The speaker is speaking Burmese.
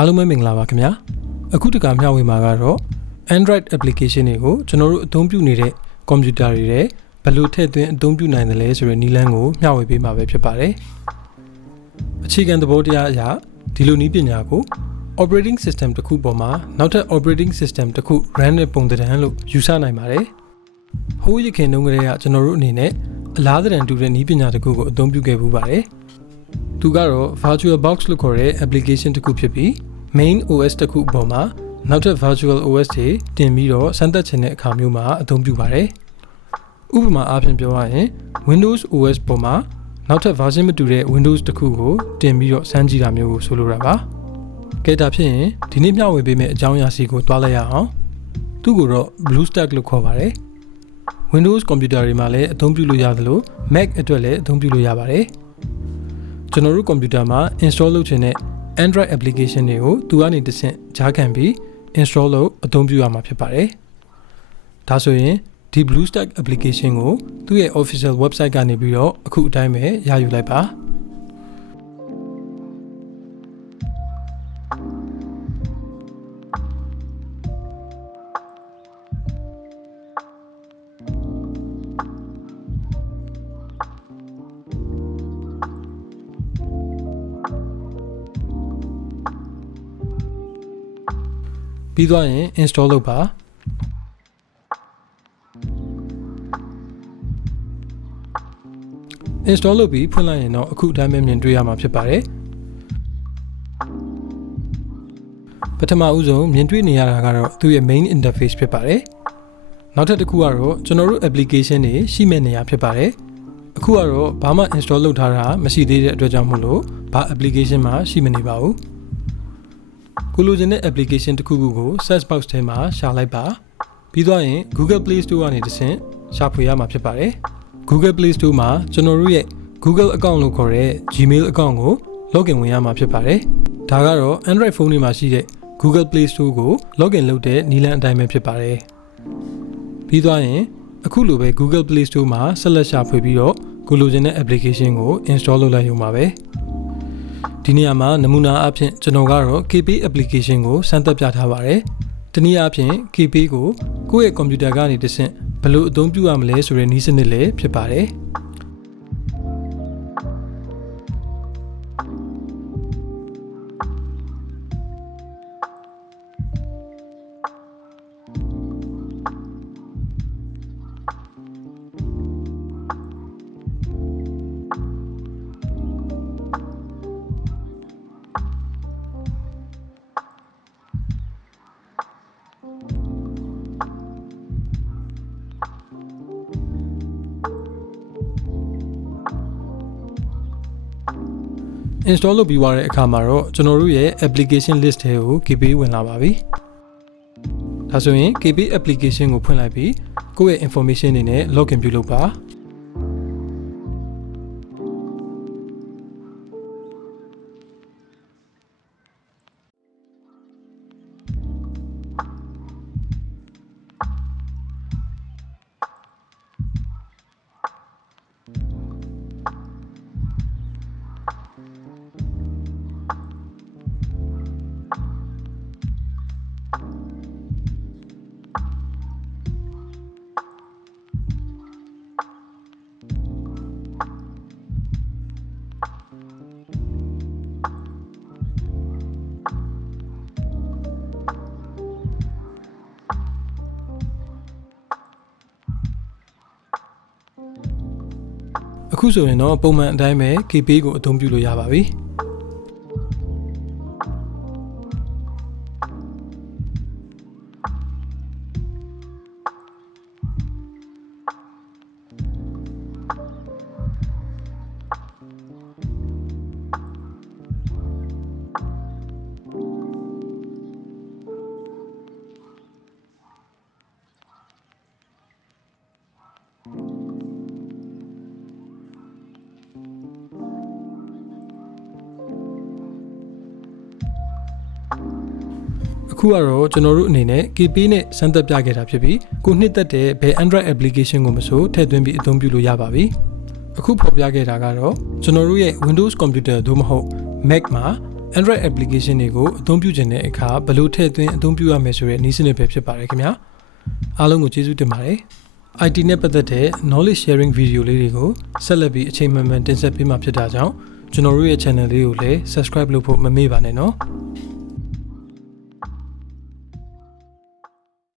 အားလုံးပဲမင်္ဂလာပါခင်ဗျာအခုတခါမျှဝေမှာကတော့ Android application တွေကိုကျွန်တော်တို့အသုံးပြုနေတဲ့ computer တွေထဲဘယ်လိုထည့်သွင်းအသုံးပြုနိုင်တယ်လဲဆိုတဲ့နည်းလမ်းကိုမျှဝေပေးမှာပဲဖြစ်ပါတယ်အခြေခံသဘောတရားအရဒီလိုနည်းပညာကို operating system တစ်ခုပေါ်မှာနောက်ထပ် operating system တစ်ခု run တဲ့ပုံသဏ္ဍာန်လို့ယူဆနိုင်ပါတယ်ဟိုးရခင်တုန်းကတည်းကကျွန်တော်တို့အနေနဲ့အလားသဏ္ဍာန်တူတဲ့နည်းပညာတစ်ခုကိုအသုံးပြုခဲ့ပူပါတယ်သူကတော့ virtualbox လို့ခေါ်တဲ့ application တစ်ခုဖြစ်ပြီး main OS တစ်ခုပေါ်မှာနောက်ထပ် virtual OS တွေတင်ပြီးတော့စမ်းသပ်ခြင်းတဲ့အခါမျိုးမှာအသုံးပြုပါတယ်ဥပမာအားဖြင့်ပြောရရင် Windows OS ပေါ်မှာနောက်ထပ် version မတူတဲ့ Windows တစ်ခုကိုတင်ပြီးတော့စမ်းကြည့်တာမျိုးကိုဆိုလိုတာပါကဲဒါဖြစ်ရင်ဒီနေ့မျှဝေပေးမယ့်အကြောင်းအရာစီကိုတွားလိုက်ရအောင်သူ့ကိုတော့ bluestacks လို့ခေါ်ပါတယ် Windows computer တွေမှာလည်းအသုံးပြုလို့ရသလို Mac အတွက်လည်းအသုံးပြုလို့ရပါတယ်ကျွန်တော်တို့ computer မှာ install လုပ်ချင်တဲ့ Android application တွေကိုသူကနေတစ်ဆင့်ကြားခံပြီး install လုပ်အသုံးပြုရမှာဖြစ်ပါတယ်ဒါဆိုရင်ဒီ bluestacks application ကိုသူ့ရဲ့ official website ကနေပြီးတော့အခုအတိုင်းပဲရယူလိုက်ပါပြီးသွားရင် install လုပ်ပါ install လုပ်ပြီးဖွင့်လိုက်ရင်တော့အခုအတိုင်းပဲမြင်တွေ့ရမှာဖြစ်ပါတယ်ပထမဦးဆုံးမြင်တွေ့နေရတာကတော့သူ့ရဲ့ main interface ဖြစ်ပါတယ်နောက်ထပ်တစ်ခုကတော့ကျွန်တော်တို့ application တွေရှိမဲ့နေရာဖြစ်ပါတယ်အခုကတော့ဘာမှ install လုပ်ထားတာမရှိသေးတဲ့အတွက်ကြောင့်မို့လို့ဘာ application မှရှိမနေပါဘူးကိုလိုချင်တဲ့ application တစ်ခုခုကို search box ထဲမှာရှာလိုက်ပါပြီးသွားရင် Google Play Store ကနေတစ်ဆင့်ရှာဖွေရမှာဖြစ်ပါတယ် Google Play Store မှာကျွန်တော်တို့ရဲ့ Google account လို့ခေါ်တဲ့ Gmail account ကို login ဝင်ရမှာဖြစ်ပါတယ်ဒါကတော့ Android phone တွေမှာရှိတဲ့ Google Play Store ကို login လုပ်တဲ့နည်းလမ်းအတိုင်းပဲဖြစ်ပါတယ်ပြီးသွားရင်အခုလိုပဲ Google Play Store မှာဆက်လက်ရှာဖွေပြီးတော့ကိုလိုချင်တဲ့ application ကို install လုပ်လိုက်ရုံပါပဲဒီနေရာမှာနမူနာအဖြစ်ကျွန်တော်ကတော့ KP application ကိုစမ်းသပ်ပြထားပါတယ်။တနည်းအားဖြင့် KP ကိုကိုယ့်ရဲ့ computer ကနေတစ်ဆင့်ဘယ်လိုအသုံးပြုရမလဲဆိုတဲ့နည်းစနစ်လည်းဖြစ်ပါတယ်။install လုပ်ပြီးသွားတဲ့အခါမှာတော့ကျွန်တော်တို့ရဲ့ application list ထဲကို KP ဝင်လာပါပြီ။ဒါဆိုရင် KP application ကိုဖွင့်လိုက်ပြီးကိုယ့်ရဲ့ information တွေနဲ့ login ပြုလုပ်ပါအခုဆိုရင်တော့ပုံမှန်အတိုင်းပဲ KP ကိုအသုံးပြုလို့ရပါပြီအခုကတော့ကျွန်တော်တို့အနေနဲ့ KP နဲ့စမ်းသပ်ပြခဲ့တာဖြစ်ပြီးကိုနှစ်သက်တဲ့ဘယ် Android application ကိုမဆိုထည့်သွင်းပြီးအသုံးပြုလို့ရပါပြီအခုဖော်ပြခဲ့တာကတော့ကျွန်တော်တို့ရဲ့ Windows computer သို့မဟုတ် Mac မှာ Android application တွေကိုအသုံးပြုခြင်းတဲ့အခါဘယ်လိုထည့်သွင်းအသုံးပြုရမယ်ဆိုတဲ့နည်းစနစ်ပဲဖြစ်ပါတယ်ခင်ဗျာအားလုံးကိုကျေးဇူးတင်ပါတယ် IT နဲ့ပတ်သက်တဲ့ knowledge sharing video လေးတွေကိုဆက်လက်ပြီးအချိန်မှန်မှန်တင်ဆက်ပေးမှာဖြစ်တာကြောင့်ကျွန်တော်တို့ရဲ့ channel လေးကိုလည်း subscribe လုပ်ဖို့မမေ့ပါနဲ့နော်